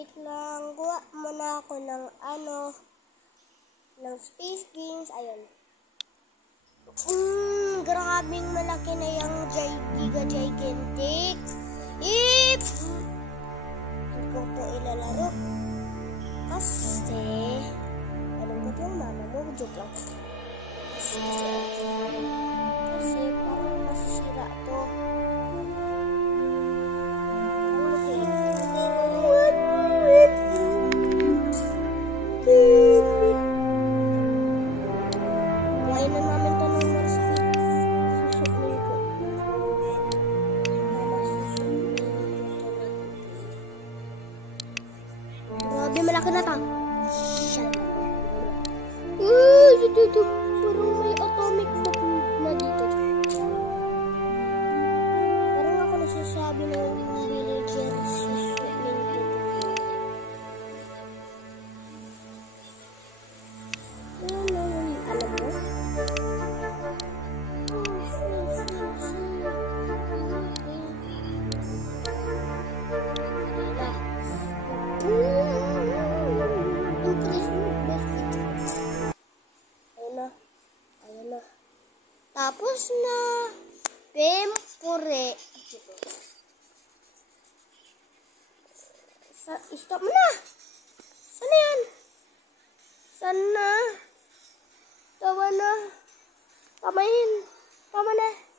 Wait lang. Kuha muna ako ng ng space games. Ayun. Grabing malaki na yung Giga Gigantic. Hindi ko ito ilalaro. Kasi, alam ko po yung mama mo. Joke lang. Kasi parang masisira to. Buhayin na namin ito ng susunin ko. Grabe, malaki na ito. Dito, parang may atomic bomb na dito. Parang ako nasasabi na yung villager susunin ko. Alam mo? Ayun na. Tapos na. Pempore. Stop mo na. Sana yan? Sana. Tawa na. Tamahin. Tama na.